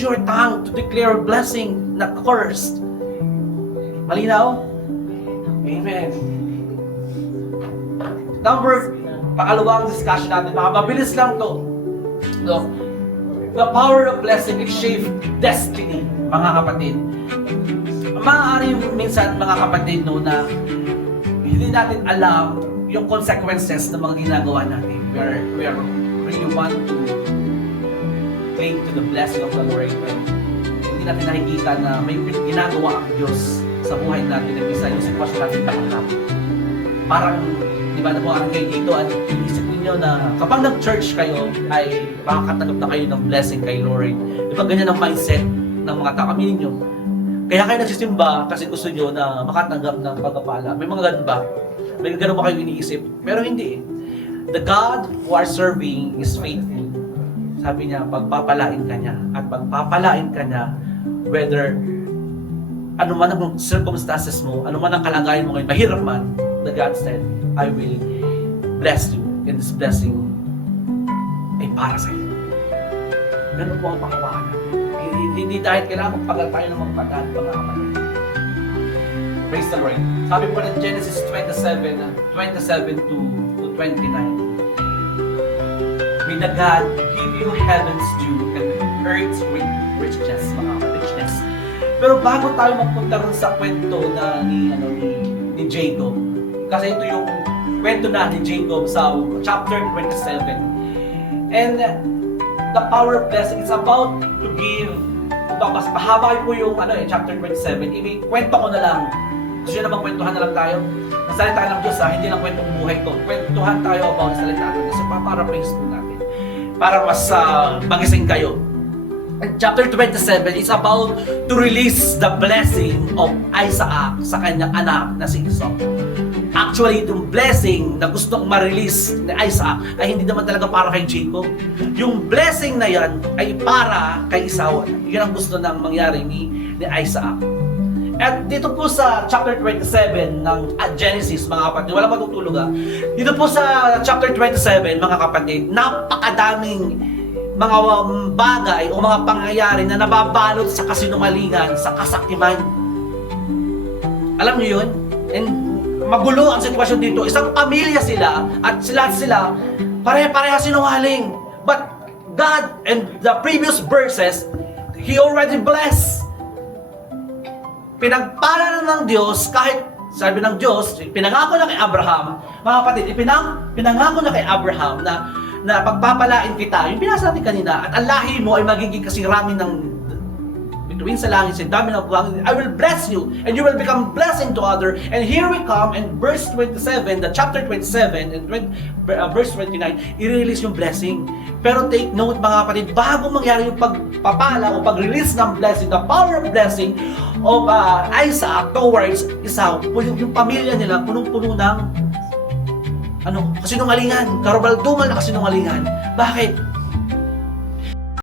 your tongue to declare blessing, not cursed. Malinaw? Amen. Pangalawang discussion natin, mabilis lang to. No? The power of blessing, it shapes destiny, mga kapatid. Maaari minsan, mga kapatid, no, na hindi natin alam yung consequences ng mga ginagawa natin. We are really want to cling to the blessing of the Lord. Hindi natin nakikita na may ginagawa ang Diyos sa buhay natin at isa yung sitwasyon natin kaharap. Parang, di ba, nabuhaan kayo dito at iisip ninyo na kapag nag-church kayo ay makakatanggap na kayo ng blessing kay Lord. Di ba ganyan ang mindset ng mga tao? Aminin nyo. Kaya kayo nagsisimba kasi gusto nyo na makatanggap ng pagpapala. May mga ganun ba? May ganun ba kayo iniisip? Pero hindi. The God who are serving is faithful. Sabi niya, pagpapalain ka niya. At pagpapalain ka niya, whether ano man ang circumstances mo, ano man ang kalagayan mo ngayon, mahirap man, the God said, I will bless you. And this blessing ay para sa iyo. Ganun po ang pakawakan natin. Hindi dahil kailangan magpagal tayo ng magpagal, mga kapatid. Praise the Lord. Sabi po ng Genesis 27 to 29. May the God give you heaven's dew and earth's richness, mga richness. Pero bago tayo magpunta rin sa kwento na ni Jacob, kasi ito yung kwento na ni Jacob sa chapter 27. And the power of blessing is about to give, mas mahaba po yung chapter 27. Kwento ko na lang. Gusto nyo naman kwentuhan na lang tayo? Ang salita ng Diyos, hindi lang kwentong buhay ko. Kwentuhan tayo about salita ng Diyos. So, para-praise po natin. Para mas magising kayo. And chapter 27 is about to release the blessing of Isaac sa kanyang anak na si Esau. Actually, itong blessing na gustong ma-release ni Isaac ay hindi naman talaga para kay Jacob. Yung blessing na yan ay para kay Esau. Yun ang gusto nang mangyari ni Isaac. At dito po sa chapter 27 ng Genesis, mga kapatid, wala matutulog Dito po sa chapter 27, mga kapatid, napakadaming mga bagay o mga pangyayari na nababalot sa kasinungalingan, sa kasakiman. Alam niyo yun? And magulo ang sitwasyon dito. Isang pamilya sila at sila pare-pareha sinungaling. But God and the previous verses, He already blessed. Pinagpala na ng Diyos kahit sabi ng Diyos, pinangako na kay Abraham, mga kapatid, pinangako na kay Abraham na pagpapalain kita, yung binasa natin kanina, at ang lahi mo ay magiging kasing rami ng bituin sa langit, sa dami ng buhangin. I will bless you, and you will become blessing to other. And here we come, and verse 27, the chapter 27, and verse 29, i-release yung blessing. Pero take note, mga kapatid, bago mangyari yung pagpapala o pag-release ng blessing, the power of blessing of Isaac towards Esau, yung pamilya nila, punong-puno ng kasinungalingan, karubaldumal na kasinungalingan. Bakit?